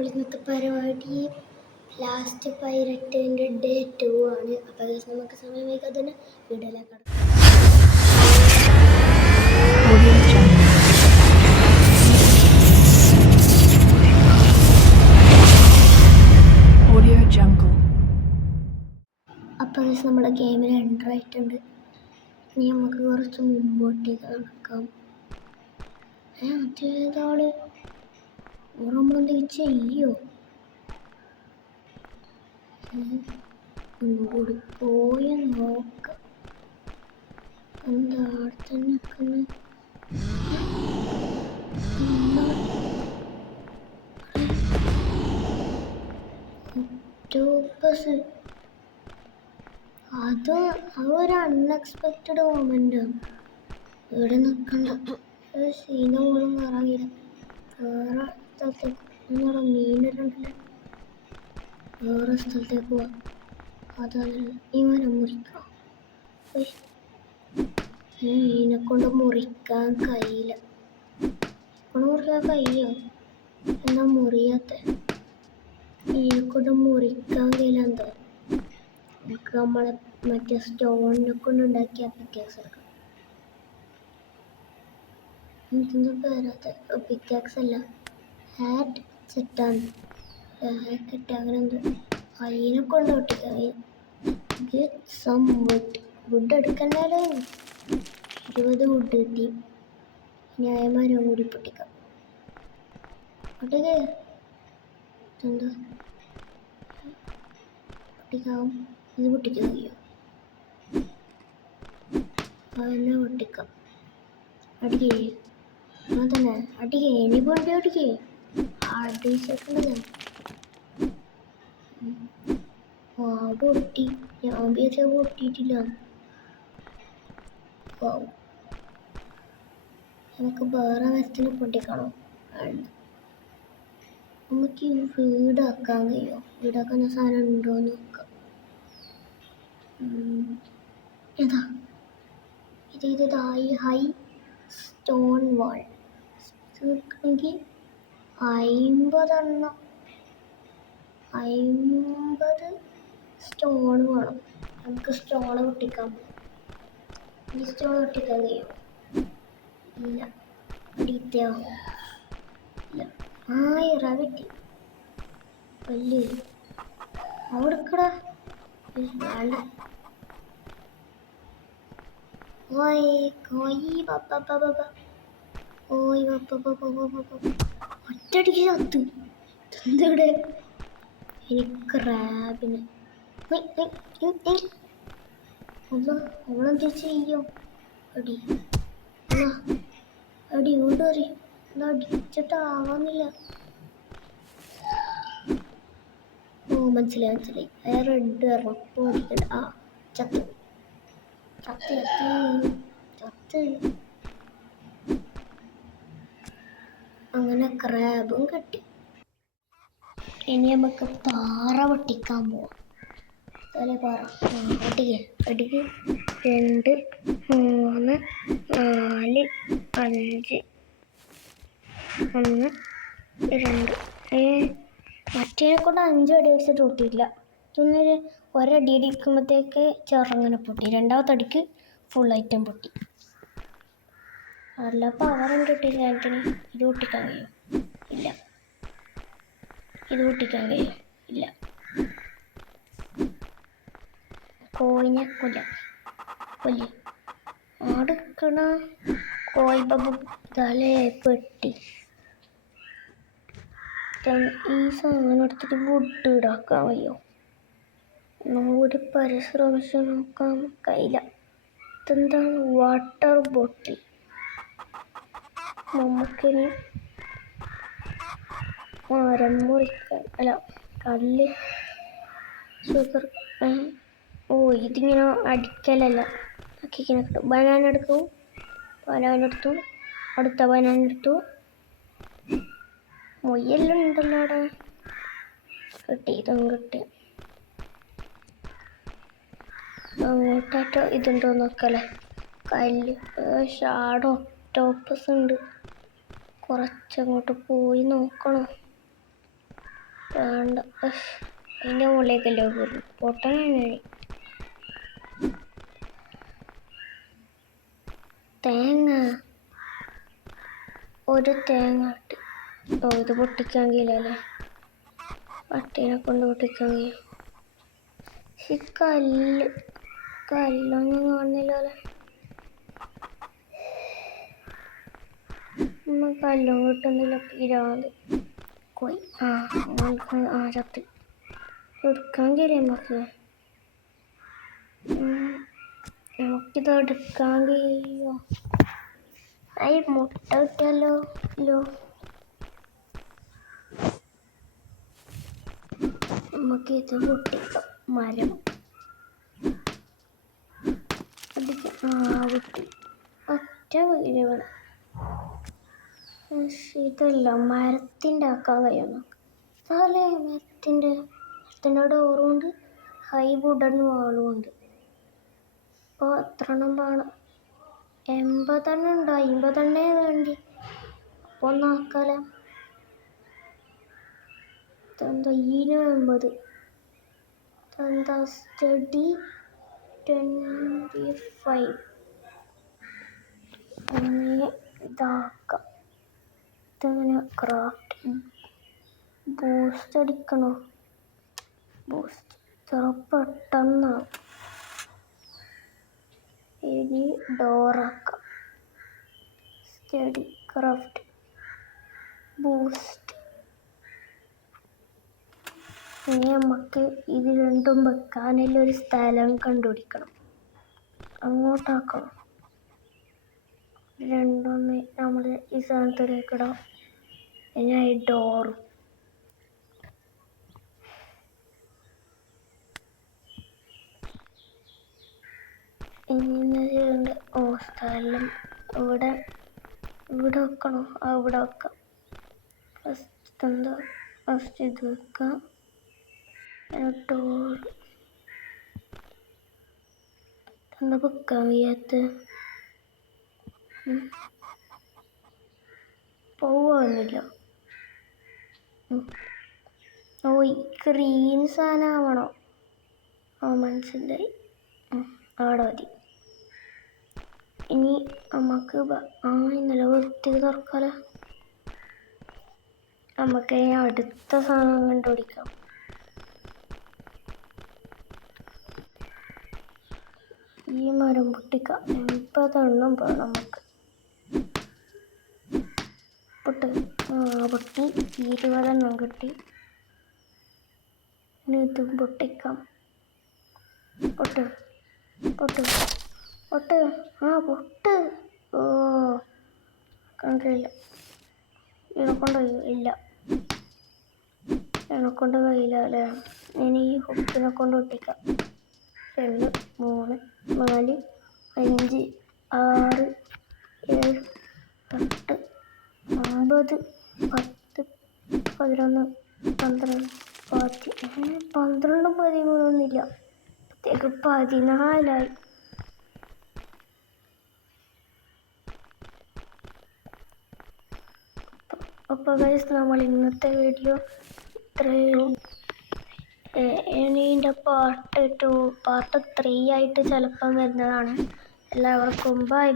ഇന്നത്തെ പരിപാടി last പൈരറ്റിൻ്റെ day 2 ആണ്. അപ്പോൾ നമുക്ക് സമയം വൈകാതെ തന്നെ വീഡിയോയിലേക്ക് കടക്കാം. അപ്പോൾ നമ്മുടെ ഗെയിമിൽ എൻ്റർ ആയിട്ടുണ്ട്. ഇനി നമുക്ക് കുറച്ച് മുമ്പോട്ടേക്ക് നടക്കാം. അതേതാള് നമ്മളെന്തെങ്കിലും ചെയ്യോ? ഒന്നുകൂടി പോയി നോക്കാം. എന്താ അവിടെ തന്നെ നിൽക്കുന്നത്? അതൊരു അൺഎക്സ്പെക്റ്റഡ് മൊമെന്റ്. ഇവിടെ നിൽക്കണ്ട, സീന പോലും ഇറങ്ങിയില്ല. വേറെ സ്ഥലത്തേക്ക് മീനുണ്ടല്ലേ, വേറെ സ്ഥലത്തേക്ക് പോവാം. അതാണ് ഇവനെ മുറിക്കാം. മീനെ കൊണ്ട് മുറിക്കാൻ കഴിയില്ല. മുറിക്കാൻ കഴിയോ? എന്താ മുറിയാത്ത? മീനെ കൊണ്ട് മുറിക്കാൻ കഴിയില്ല. എന്താ നമുക്ക് നമ്മളെ മറ്റേ സ്റ്റോണിനെ കൊണ്ട് ഉണ്ടാക്കിയ പിക്കാക്സ് എടുക്കാം. ഇതൊന്നും പേരാത്ത പിക്കാക്സ് അല്ല, ഹാറ്റ് സെറ്റാണ്. ഹാറ്റ് അങ്ങനെ എന്തോ അതിനെ കൊണ്ട് ഒട്ടിക്കാൻ. വുഡ് എടുക്കണ്ടാലോ. 20 വുഡ് കിട്ടി. ന്യായമാരും കൂടി പൊട്ടിക്കാം. പൊട്ടിക്കേ എന്താ പൊട്ടിക്കാം. ഇത് പൊട്ടിക്കാൻ കഴിയോ? അതന്നെ പൊട്ടിക്കാം. അടിക്കേ അതന്നെ അടിക്കേ. ഇനി പൊട്ടി അടിക്കേ. അടിച്ചേക്കണ്ടേ. പൊട്ടി. ഞാൻ വിചാരിച്ച പൊട്ടിയിട്ടില്ല. നമുക്ക് വേറെ മരത്തിന് പൊട്ടിക്കണോ? നമുക്ക് ഈ വീടാക്കാൻ കഴിയോ? വീടാക്കുന്ന സാധനം ഉണ്ടോന്ന് നോക്കാം. ഏതാ ഇത്? ഹൈ സ്റ്റോൺ വാൾ എങ്കിൽ 50 സ്റ്റോൺ വേണം. നമുക്ക് സ്റ്റോൺ പൊട്ടിക്കാം. ഈ സ്റ്റോൺ പൊട്ടിക്കാൻ കഴിയും? ഇല്ല. അടിയത്തോ? ഇല്ല. റാബിറ്റ് വലിയ അവിടെക്കടാ. വേണ്ട. ഒറ്റടിക്ക് ചത്തു. എന്തിവിടെ? എനിക്ക് റാബിന് അവളെന്താ ചെയ്യോ? അടി ഓടറി. അടിച്ചിട്ടാവുന്നില്ല. മനസ്സിലായി. റെഡ് ഉറപ്പ് അടിക്കണ്ട. ചത്ത് അങ്ങനെ ക്രാബും കിട്ടി. ഇനി നമുക്ക് പാറ പൊട്ടിക്കാൻ പോവാം. പാറ അടിക്ക് 2 3 4 5 1 2. മറ്റേനെ കൊണ്ട് 5 അടി അടിച്ചിട്ട് പൊട്ടിയില്ല. ഇതൊന്നൊരു ഒരടി അടിക്കുമ്പോഴത്തേക്ക് ചെറുങ്ങനെ പൊട്ടി. രണ്ടാമത്തെ അടിക്ക് ഫുൾ ഐറ്റം പൊട്ടി. അല്ല പവറും കിട്ടിയില്ല. ആന്റണി ഇത് പൊട്ടിക്കാൻ കഴിയും? ഇല്ല. ഇത് പൊട്ടിക്കാൻ കഴിയും? ഇല്ല. കോയിനെ കൊല്ലി അടുക്കണ കോയി തലേ പെട്ടി. ഈ സാധനം എടുത്തിട്ട് വുഡ് ഇടാക്കാൻ കഴിയോ? ഒന്നുകൂടി പരിശ്രമിച്ച് നോക്കാൻ കഴിയില്ല. ഇതെന്താണ്? Water bottle. നമുക്കിനി മരം മുറിക്കാൻ അല്ല കല്ല് ഷുഗർ. ഇതിങ്ങനെ അടിക്കലല്ല. ബനാന എടുത്തു. അടുത്ത ബനാന എടുത്തു. മൊയ്യെല്ലാം ഉണ്ടല്ലോ അവിടെ. കിട്ടി. ഇതൊന്നും കിട്ടി. അങ്ങോട്ടായിട്ട് ഇതുണ്ടോ നോക്കല്ലേ. കല്ല് ഷാഡോ ടോപ്പസ് ഉണ്ട്. കുറച്ചങ്ങോട്ട് പോയി നോക്കണം. വേണ്ട. അതിൻ്റെ മുകളിലേക്കല്ലേ കയറും പൊട്ടനാണ്. തേങ്ങ ഒരു തേങ്ങ ഇട്ട്. ഓ ഇത് പൊട്ടിക്കാൻ കഴിയില്ലല്ലേ, പട്ടീനെ കൊണ്ട് പൊട്ടിക്കാൻ കഴിയും. കല്ലൊന്നും കാണുന്നില്ലല്ലേ. കല്ലും കിട്ടുന്നില്ല. പിരാന്ത് കോയി. ചത്ത് എടുക്കാൻ കഴിയും നമുക്ക്. നമുക്കിത് എടുക്കാൻ കഴിയോ? മുട്ട കിട്ടിയല്ലോ. നമുക്കിത് പൊട്ടിക്കാം. മരം പൊട്ടി ഒറ്റ വീട് ഇവിടെ. ഇതല്ല മരത്തിൻ്റെ ആക്കാൻ കഴിയുന്നു. അതല്ലേ മരത്തിൻ്റെ ഡോറുമുണ്ട്, ഹൈ വുഡൻ വാളും ഉണ്ട്. അപ്പോൾ എത്ര എണ്ണം വേണം? 80 എണ്ണം ഉണ്ടോ? 50 എണ്ണേ വേണ്ടി. അപ്പോൾ ഒന്നാക്കാലോ. എന്താ 80? എന്താ സ്റ്റഡി 25? അങ്ങനെ ഇതാക്കാം. ഇതെങ്ങനെ ക്രാഫ്റ്റ്? ബൂസ്റ്റ് അടിക്കണോ? ബൂസ്റ്റ് പെട്ടെന്നാവും. ഇനി ഡോറാക്കാം. Study craft boost. ഇനി നമുക്ക് ഇത് രണ്ടും വെക്കാനുള്ള ഒരു സ്ഥലം കണ്ടുപിടിക്കണം. അങ്ങോട്ടാക്കണം. രണ്ടൊന്ന് നമ്മൾ ഈ സാധനത്തിലേക്കിടാം. ഇനി ഡോറും. ഇനി സ്ഥലം ഇവിടെ വെക്കണോ? ഇവിടെ വെക്കാം. ഫസ്റ്റ് ഇത് വെക്കാം. ഡോർ എന്താ വെക്കാൻ വയ്യാത്ത? പോവാന്നില്ല. ഈ ഗ്രീൻ സാധനമാവണോ? മനസ്സിലായി. അവിടെ മതി. ഇനി നമുക്ക് ഇന്നലെ വൃത്തി തുറക്കാലോ. നമുക്ക് അടുത്ത സാധനം കണ്ടുപിടിക്കാം. ഈ മരം പൊട്ടിക്കാം. 80 എണ്ണം വേണം നമുക്ക്. പൊട്ടി 20 എണ്ണം കിട്ടി. ഇനി ഇതും പൊട്ടിക്കാം. പൊട്ട്. ഓ കണ്ടില്ല. എന്നെക്കൊണ്ട് കഴിയില്ല അല്ലേ. ഇനി ഈ ഹുക്കിനെ കൊണ്ട് ഒട്ടിക്കാം. 2 3 4 5 6 7 8 9 10 11 12 13 14 അപ്പോൾ ഗൈസ് നമ്മൾ ഇന്നത്തെ വീഡിയോ ഇത്രയും. ഇനി പാർട്ട് 3 ആയിട്ട് ചിലപ്പം വരുന്നതാണ്. എല്ലാവർക്കും ബൈ.